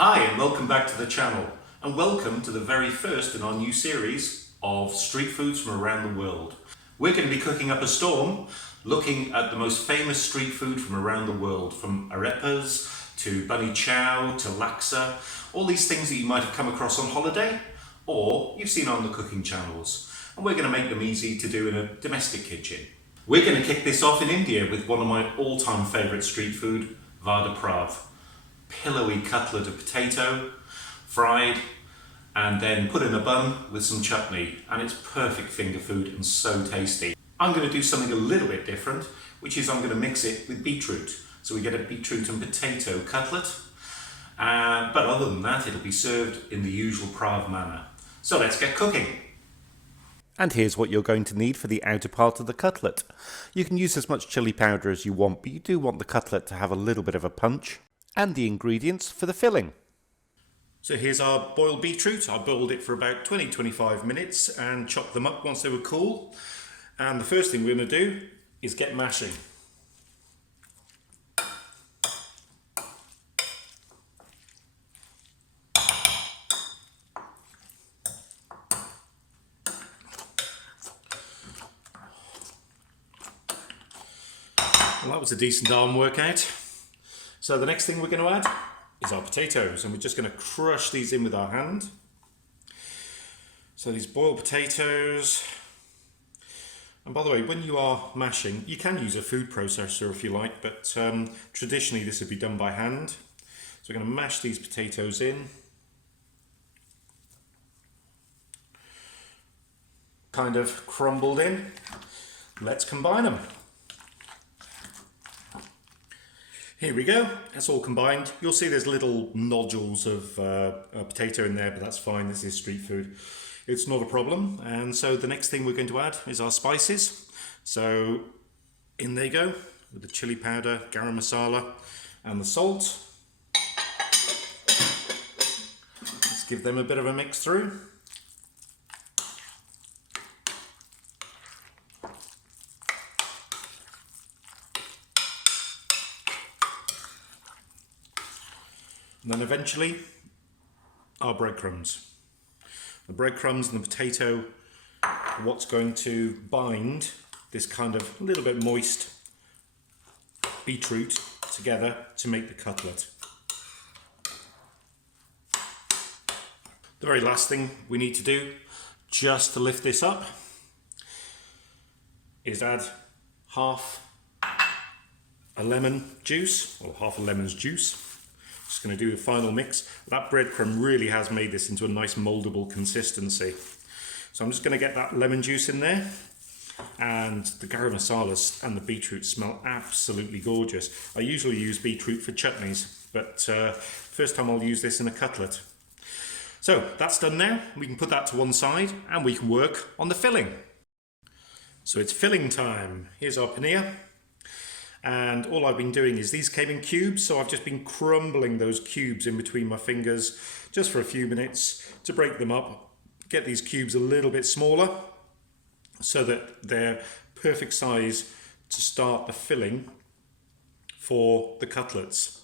Hi and welcome back to the channel, and welcome to the very first in our new series of street foods from around the world. We're going to be cooking up a storm looking at the most famous street food from around the world, from arepas to bunny chow to laksa, all these things that you might have come across on holiday or you've seen on the cooking channels, and we're going to make them easy to do in a domestic kitchen. We're going to kick this off in India with one of my all-time favourite street food, Vada Pav. Pillowy cutlet of potato, fried, and then put in a bun with some chutney, and it's perfect finger food and so tasty. I'm going to do something a little bit different, which is I'm going to mix it with beetroot. So we get a beetroot and potato cutlet, but other than that it'll be served in the usual Prav manner. So let's get cooking. And here's what you're going to need for the outer part of the cutlet. You can use as much chili powder as you want, but you do want the cutlet to have a little bit of a punch. And the ingredients for the filling. So here's our boiled beetroot. I boiled it for about 20-25 minutes and chopped them up once they were cool. And the first thing we're going to do is get mashing. Well, that was a decent arm workout. So the next thing we're going to add is our potatoes, and we're just going to crush these in with our hand. So these boiled potatoes, and by the way, when you are mashing, you can use a food processor if you like, but traditionally this would be done by hand. So we're going to mash these potatoes in. Kind of crumbled in. Let's combine them. Here we go, that's all combined. You'll see there's little nodules of potato in there, but that's fine, this is street food. It's not a problem. And so the next thing we're going to add is our spices. So in they go, with the chili powder, garam masala, and the salt. Let's give them a bit of a mix through. And then eventually, our breadcrumbs. The breadcrumbs and the potato are what's going to bind this kind of little bit moist beetroot together to make the cutlet. The very last thing we need to do, just to lift this up, is add half a lemon juice, or half a lemon's juice. Just going to do the final mix. That breadcrumb really has made this into a nice moldable consistency. So I'm just going to get that lemon juice in there, and the garam masala and the beetroot smell absolutely gorgeous. I usually use beetroot for chutneys, but first time I'll use this in a cutlet. So that's done now. We can put that to one side and we can work on the filling. So it's filling time. Here's our paneer. And all I've been doing is these came in cubes, so I've just been crumbling those cubes in between my fingers just for a few minutes to break them up, get these cubes a little bit smaller so that they're perfect size to start the filling for the cutlets.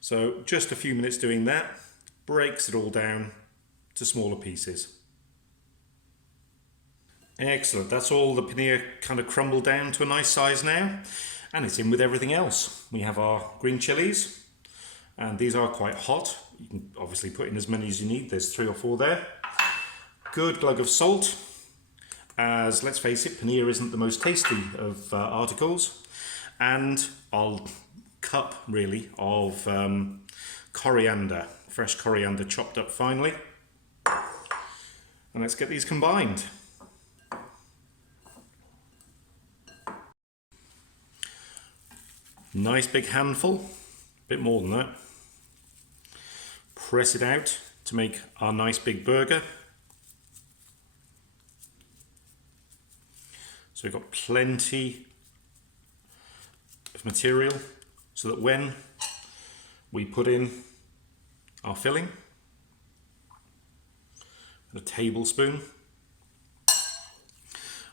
So just a few minutes doing that breaks it all down to smaller pieces. Excellent, that's all the paneer kind of crumbled down to a nice size now. And it's in with everything else. We have our green chilies, and these are quite hot. You can obviously put in as many as you need. There's 3 or 4 there. Good glug of salt, as let's face it, paneer isn't the most tasty of articles. And our cup, really, of coriander, fresh coriander chopped up finely. And let's get these combined. Nice big handful, a bit more than that. Press it out to make our nice big burger. So we've got plenty of material so that when we put in our filling, a tablespoon,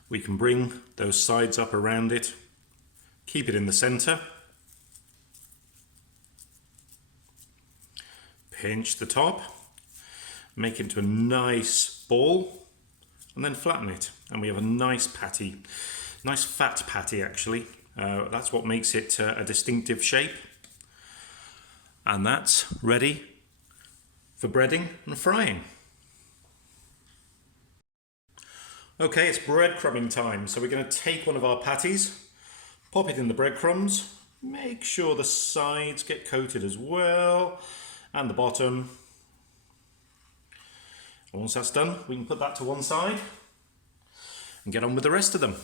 we can bring those sides up around it, keep it in the center, pinch the top, make it into a nice ball, and then flatten it. And we have a nice patty, nice fat patty actually. That's what makes it a distinctive shape. And that's ready for breading and frying. Okay, it's breadcrumbing time. So we're going to take one of our patties, pop it in the breadcrumbs, make sure the sides get coated as well, and the bottom. And once that's done, we can put that to one side and get on with the rest of them.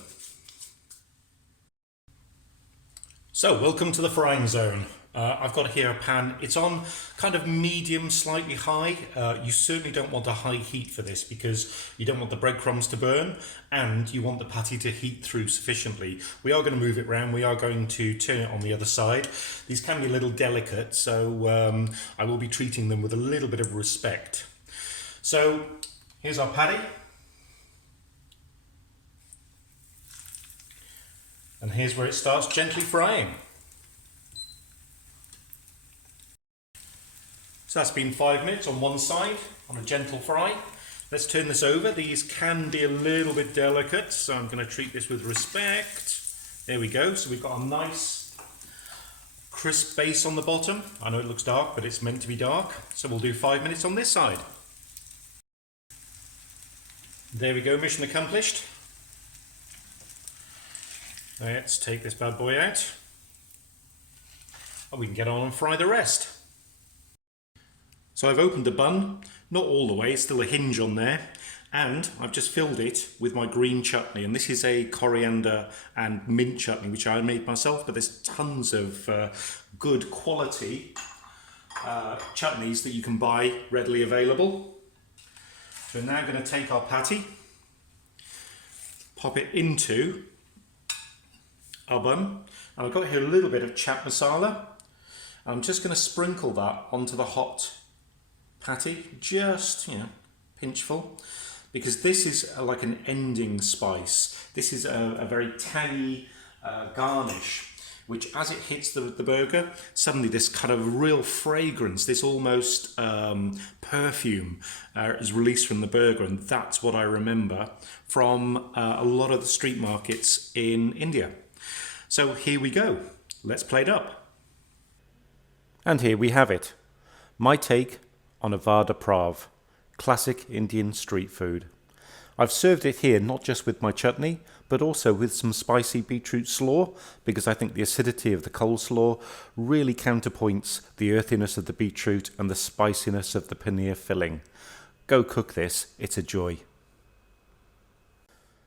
So, welcome to the frying zone. I've got here a pan. It's on kind of medium, slightly high. You certainly don't want a high heat for this because you don't want the breadcrumbs to burn and you want the patty to heat through sufficiently. We are going to move it around. We are going to turn it on the other side. These can be a little delicate, so I will be treating them with a little bit of respect. So, here's our patty. And here's where it starts gently frying. So that's been 5 minutes on one side, on a gentle fry. Let's turn this over. These can be a little bit delicate, so I'm going to treat this with respect. There we go. So we've got a nice crisp base on the bottom. I know it looks dark, but it's meant to be dark. So we'll do 5 minutes on this side. There we go, mission accomplished. Let's take this bad boy out. And we can get on and fry the rest. So I've opened the bun, not all the way, still a hinge on there, and I've just filled it with my green chutney. And this is a coriander and mint chutney, which I made myself, but there's tons of good quality chutneys that you can buy readily available. So we're now going to take our patty, pop it into our bun, and I've got here a little bit of chaat masala. I'm just going to sprinkle that onto the hot patty, just, pinchful, because this is like an ending spice. This is a very tangy garnish, which as it hits the burger, suddenly this kind of real fragrance, this almost perfume is released from the burger, and that's what I remember from a lot of the street markets in India. So here we go. Let's plate up. And here we have it. My take on a Vada Pav, classic Indian street food. I've served it here not just with my chutney, but also with some spicy beetroot slaw, because I think the acidity of the coleslaw really counterpoints the earthiness of the beetroot and the spiciness of the paneer filling. Go cook this, it's a joy.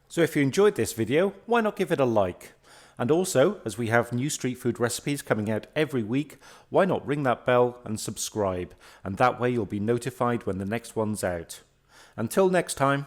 So if you enjoyed this video, why not give it a like? And also, as we have new street food recipes coming out every week, why not ring that bell and subscribe? And that way you'll be notified when the next one's out. Until next time.